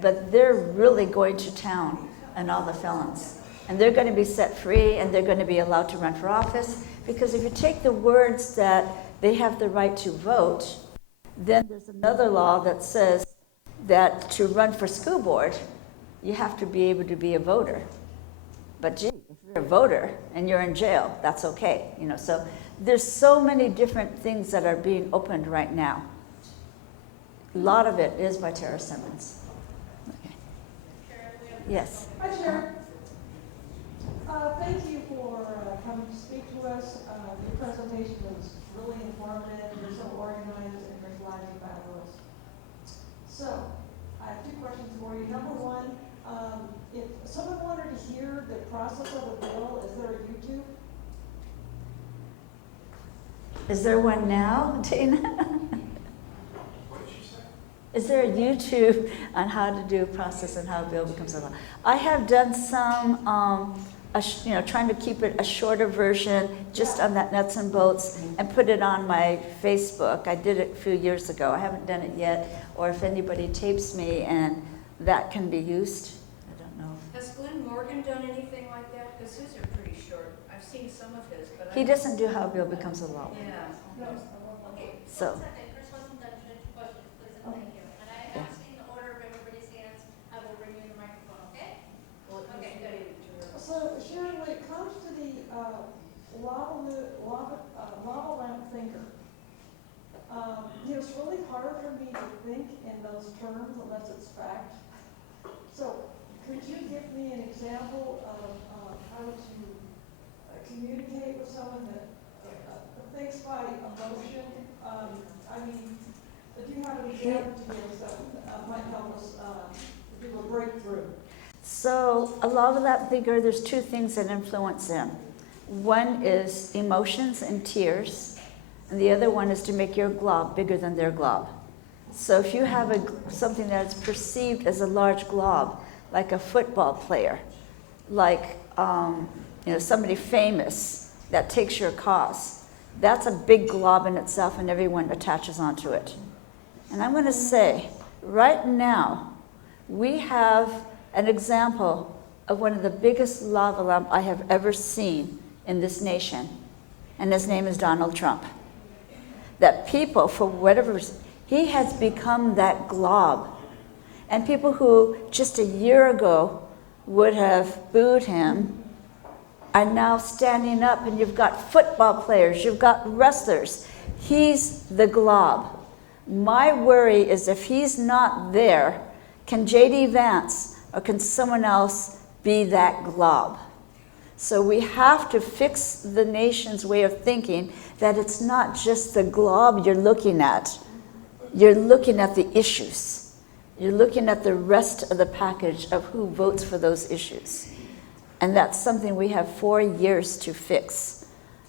but they're really going to town on all the felons. And they're going to be set free, and they're going to be allowed to run for office, because if you take the words that they have the right to vote, then there's another law that says that to run for school board, you have to be able to be a voter. But gee, if you're a voter and you're in jail, that's okay. So there's so many different things that are being opened right now. A lot of it is by Tara Simmons. Okay. Yes. Hi, Sharon. Thank you for coming to speak to us. Your presentation was really informative. You're so organized, and your slides are fabulous. So, I have two questions for you. Number one, if someone wanted to hear the process of a bill, is there a YouTube? Is there one now, Tina? Is there a YouTube on how to do a process and how a bill becomes a law? I have done some, trying to keep it a shorter version, just on that nuts and bolts, and put it on my Facebook. I did it a few years ago. I haven't done it yet, or if anybody tapes me and that can be used. I don't know. Has Glenn Morgan done anything like that? Because his are pretty short. I've seen some of his, but He doesn't do how a bill becomes a law. Yeah. Okay, So. 1 second. Chris wasn't done. Finish your questions, please, and thank you. And I am asking the order of everybody's hands. I will bring you the microphone, okay? Okay, good. So, Sharon, when it comes to the lava lamp thinker, it's really hard for me to think in those terms unless it's fact. So, could you give me an example of how to communicate with someone that a things by emotion. I mean, do you have an example to give us that might help us do a breakthrough? So a lot of that figure, there's two things that influence them. One is emotions and tears, and the other one is to make your glob bigger than their glob. So if you have something that's perceived as a large glob, like a football player, like somebody famous that takes your cause, that's a big glob in itself, and everyone attaches onto it. And I'm going to say, right now, we have an example of one of the biggest lava lamps I have ever seen in this nation, and his name is Donald Trump. That people, for whatever reason, he has become that glob. And people who just a year ago would have booed him are now standing up, and you've got football players, you've got wrestlers. He's the glob. My worry is if he's not there, can J.D. Vance or can someone else be that glob? So we have to fix the nation's way of thinking that it's not just the glob you're looking at. You're looking at the issues. You're looking at the rest of the package of who votes for those issues. And that's something we have 4 years to fix.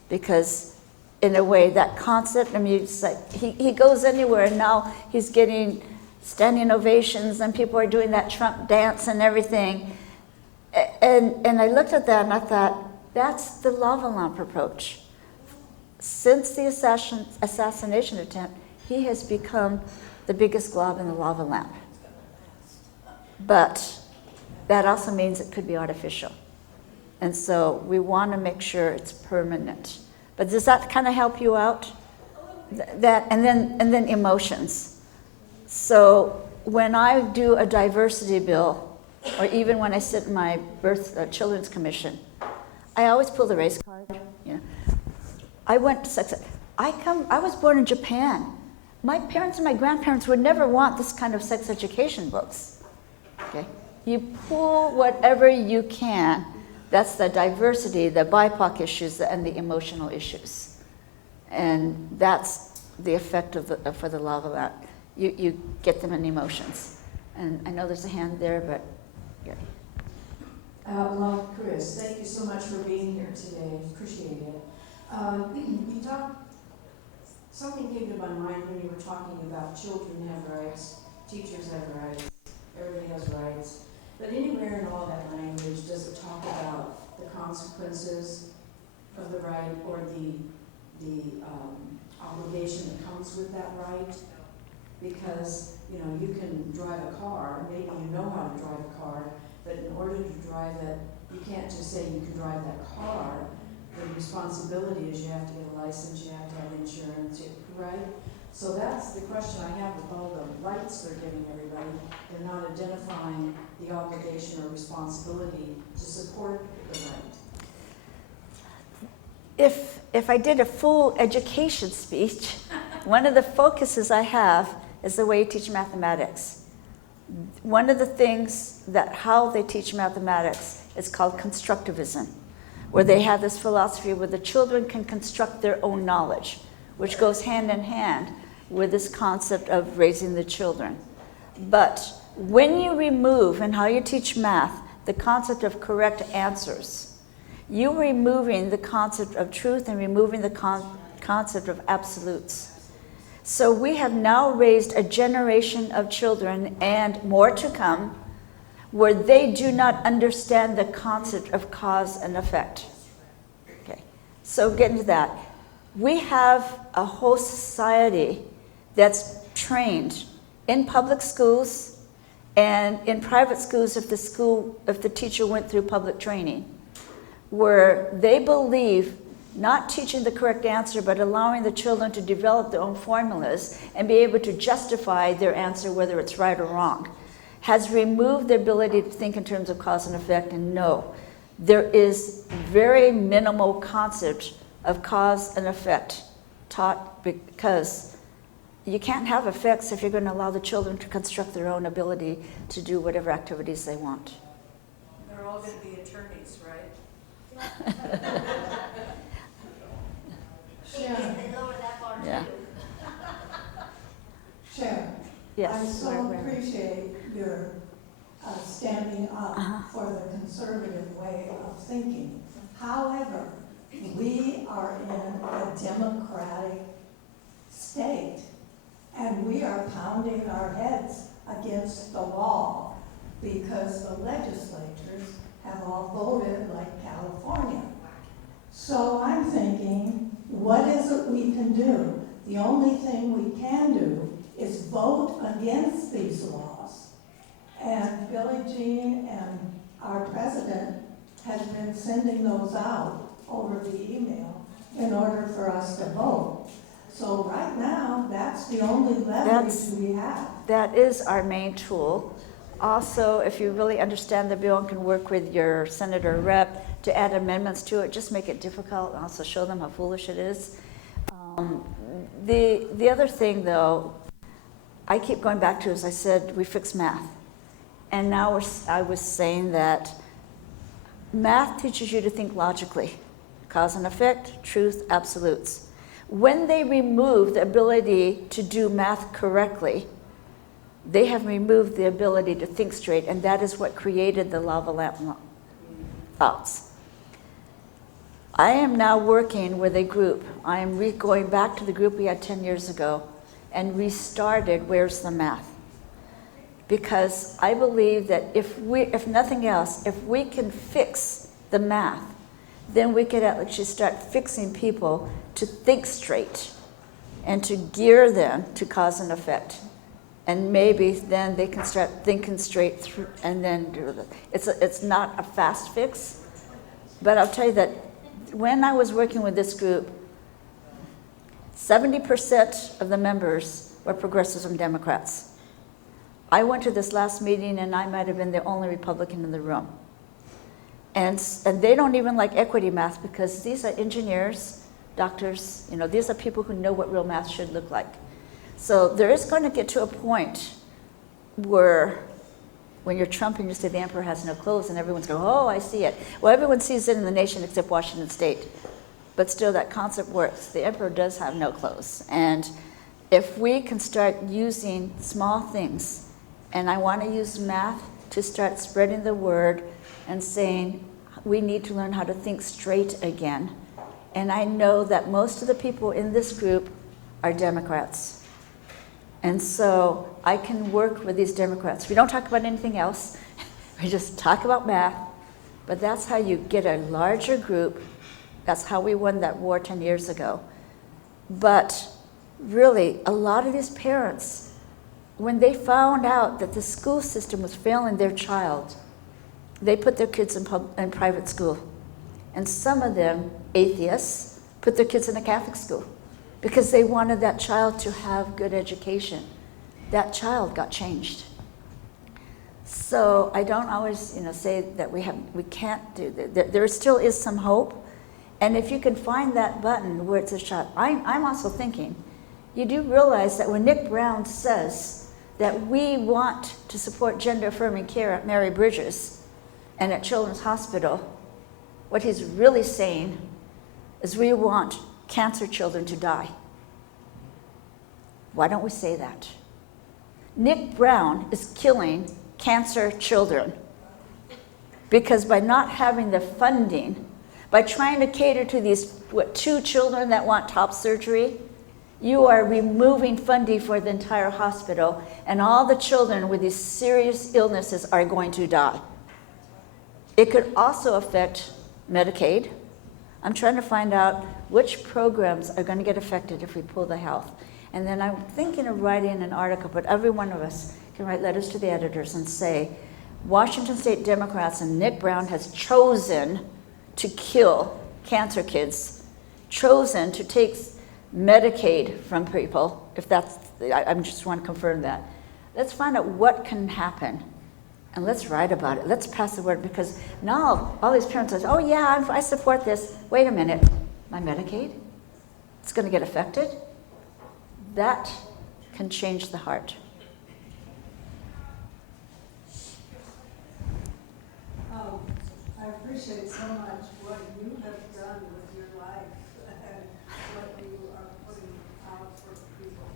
Because in a way, that concept, I mean, it's like he goes anywhere, and now he's getting standing ovations, and people are doing that Trump dance and everything. And I looked at that and I thought, that's the lava lamp approach. Since the assassination attempt, he has become the biggest glob in the lava lamp. But that also means it could be artificial. And so we want to make sure it's permanent. But does that kind of help you out? That and then emotions. So when I do a diversity bill, or even when I sit in my children's commission, I always pull the race card. I went to sex. I was born in Japan. My parents and my grandparents would never want this kind of sex education books. Okay, you pull whatever you can. That's the diversity, the BIPOC issues, and the emotional issues, and that's the effect for the lava lamp. You get them in emotions, and I know there's a hand there, but. Well, Chris, thank you so much for being here today. Appreciate it. You talked. Something came to my mind when you were talking about children have rights, teachers have rights, everybody has rights. But anywhere in all that language does it talk about the consequences of the right or the obligation that comes with that right? Because you can drive a car, maybe you know how to drive a car, but in order to drive it, you can't just say you can drive that car. The responsibility is you have to get a license, you have to have insurance, right? So that's the question I have with all the rights they're giving everybody. They're not identifying the obligation or responsibility to support the right. If I did a full education speech, one of the focuses I have is the way you teach mathematics. One of the things that how they teach mathematics is called constructivism, where they have this philosophy where the children can construct their own knowledge, which goes hand in hand with this concept of raising the children. But when you remove, in how you teach math, the concept of correct answers, you're removing the concept of truth and removing the concept of absolutes. So we have now raised a generation of children, and more to come, where they do not understand the concept of cause and effect. Okay, so getting to that. We have a whole society that's trained in public schools and in private schools if the teacher went through public training, where they believe not teaching the correct answer, but allowing the children to develop their own formulas and be able to justify their answer, whether it's right or wrong, has removed their ability to think in terms of cause and effect. And no, there is very minimal concept of cause and effect taught, because you can't have effects if you're going to allow the children to construct their own ability to do whatever activities they want. They're all going to be attorneys, right? Sharon, Yes. I so right. appreciate your standing up Uh-huh. for the conservative way of thinking. However, we are in a democratic state, and we are pounding our heads against the wall because the legislatures have all voted like California. So I'm thinking, what is it we can do? The only thing we can do is vote against these laws. And Billie Jean and our president has been sending those out over the email in order for us to vote. So right now, that's the only leverage we have. That is our main tool. Also, if you really understand the bill and can work with your senator or rep to add amendments to it, just make it difficult and also show them how foolish it is. The other thing, though, I keep going back to, as I said, we fix math. And now I was saying that math teaches you to think logically. Cause and effect, truth, absolutes. When they remove the ability to do math correctly, they have removed the ability to think straight, and that is what created the lava lamp thoughts. I am now working with a group. I am going back to the group we had 10 years ago and restarted Where's the Math? Because I believe that if nothing else, if we can fix the math, then we could actually start fixing people to think straight and to gear them to cause and effect. And maybe then they can start thinking straight through and then do it. It's not a fast fix, but I'll tell you that when I was working with this group, 70% of the members were progressives and Democrats. I went to this last meeting and I might have been the only Republican in the room. And they don't even like equity math because these are engineers, doctors, these are people who know what real math should look like. So there is going to get to a point where when you're Trump and you say the emperor has no clothes and everyone's going, oh, I see it. Well, everyone sees it in the nation except Washington State. But still that concept works. The emperor does have no clothes. And if we can start using small things, and I want to use math to start spreading the word and saying we need to learn how to think straight again. And I know that most of the people in this group are Democrats. And so I can work with these Democrats. We don't talk about anything else. We just talk about math. But that's how you get a larger group. That's how we won that war 10 years ago. But really, a lot of these parents, when they found out that the school system was failing their child, they put their kids in private school. And some of them, atheists, put their kids in a Catholic school because they wanted that child to have good education. That child got changed. So I don't always, say that we can't do that. There still is some hope. And if you can find that button where it's a shot, I'm also thinking, you do realize that when Nick Brown says that we want to support gender-affirming care at Mary Bridges and at Children's Hospital, what he's really saying is we want cancer children to die. Why don't we say that? Nick Brown is killing cancer children because by not having the funding, by trying to cater to these, 2 children that want top surgery, you are removing funding for the entire hospital, and all the children with these serious illnesses are going to die. It could also affect Medicaid. I'm trying to find out which programs are going to get affected if we pull the health. And then I'm thinking of writing an article, but every one of us can write letters to the editors and say, Washington State Democrats and Nick Brown has chosen to kill cancer kids, chosen to take Medicaid from people, if that's, I just want to confirm that. Let's find out what can happen, and let's write about it. Let's pass the word, because now all these parents say, oh yeah, I support this. Wait a minute, my Medicaid? It's going to get affected? That can change the heart. I appreciate so much what you have done with your life and what you are putting out for people.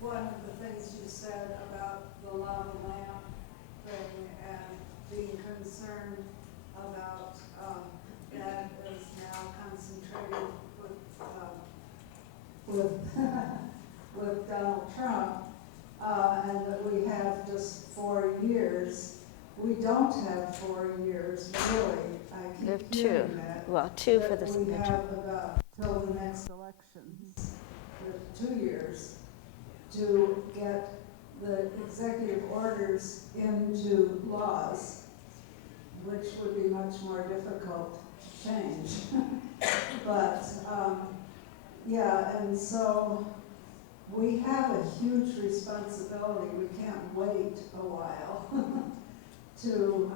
One of the things concerned about that is now concentrated with with Donald Trump, and that we have just 4 years. We don't have 4 years, really. I We have keep hearing that. Well, 2 for this We midterm. have about till the next elections, 2 years, to get the executive orders into laws, which would be much more difficult to change. But, yeah, and so we have a huge responsibility. We can't wait a while to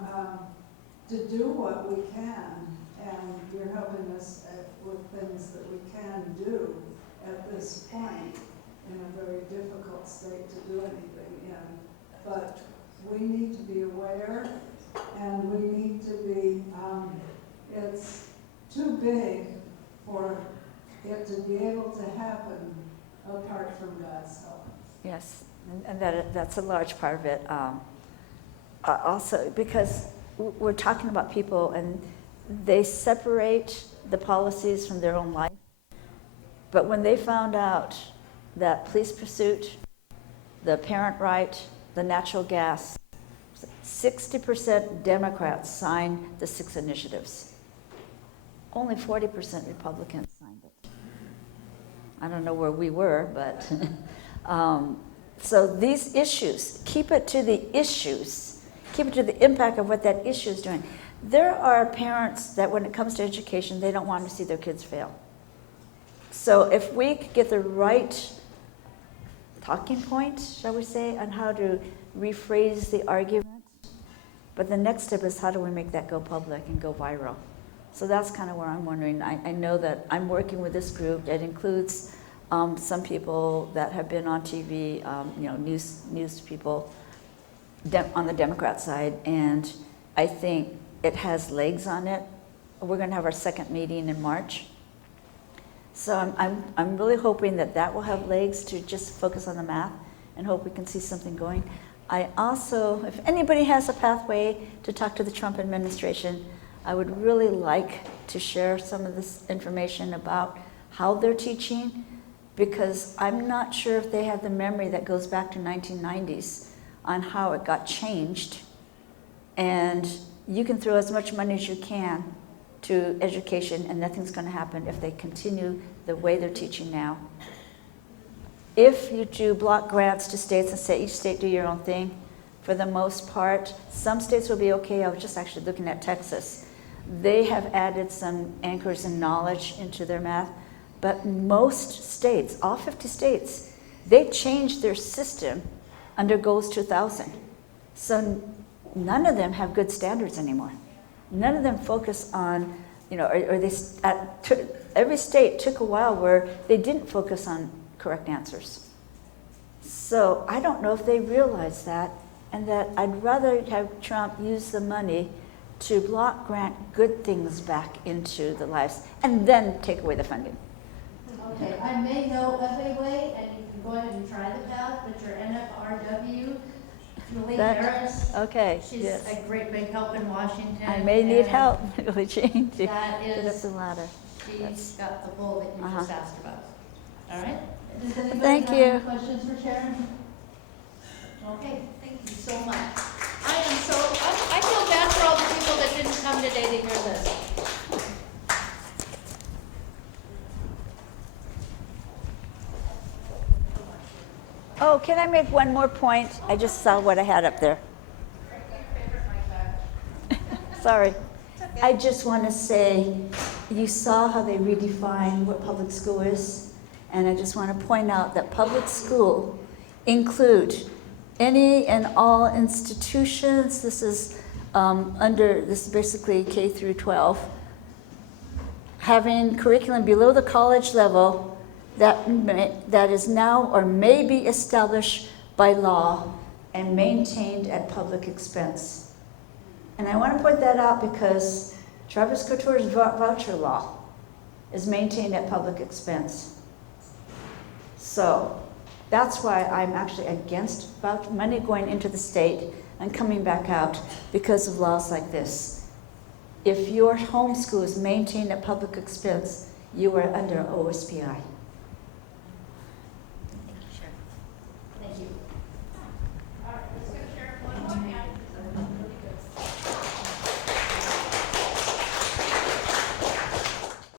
do what we can. And you're helping us with things that we can do at this point in a very difficult state to do anything in. But we need to be aware, and we need to be, it's too big for it to be able to happen apart from God's help. Yes, and that's a large part of it. Also, because we're talking about people and they separate the policies from their own life. But when they found out that police pursuit, the parent right, the natural gas, 60% Democrats signed the 6 initiatives. Only 40% Republicans signed it. I don't know where we were, but so these issues, keep it to the issues, keep it to the impact of what that issue is doing. There are parents that when it comes to education, they don't want to see their kids fail. So if we could get the right talking point, shall we say, on how to rephrase the argument, but the next step is how do we make that go public and go viral? So that's kind of where I'm wondering. I know that I'm working with this group. It includes some people that have been on TV, news people on the Democrat side, and I think it has legs on it. We're going to have our second meeting in March. So I'm really hoping that will have legs to just focus on the math and hope we can see something going. I also, if anybody has a pathway to talk to the Trump administration, I would really like to share some of this information about how they're teaching, because I'm not sure if they have the memory that goes back to 1990s on how it got changed. And you can throw as much money as you can to education and nothing's going to happen if they continue the way they're teaching now. If you do block grants to states and say each state do your own thing, for the most part, some states will be okay. I was just actually looking at Texas. They have added some anchors and knowledge into their math, but most states, all 50 states, they changed their system under Goals 2000. So none of them have good standards anymore. None of them focus on, every state took a while where they didn't focus on correct answers. So I don't know if they realize that, and that I'd rather have Trump use the money to block grant good things back into the lives and then take away the funding. Okay, I may know of a way, and you can go ahead and try the path, but your NFRW, Julie Harris, Okay, she's yes. a great big help in Washington. I may need and help, really, Jane, to That get up is, the ladder. she's got the bull that you just asked about. All right? Does anybody Thank have you. any questions for Sharon? Okay, thank you so much. I feel bad for all the people that didn't come today to hear this. Oh, can I make one more point? I just saw what I had up there. Sorry. I just want to say, you saw how they redefined what public school is, and I just want to point out that public school include any and all institutions. This is this is basically K through 12, having curriculum below the college level that is now or may be established by law and maintained at public expense. And I want to point that out because Travis Couture's voucher law is maintained at public expense. So that's why I'm actually against money going into the state and coming back out because of laws like this. If your homeschool is maintained at public expense, you are under OSPI. Thank you, Sharon. Thank you.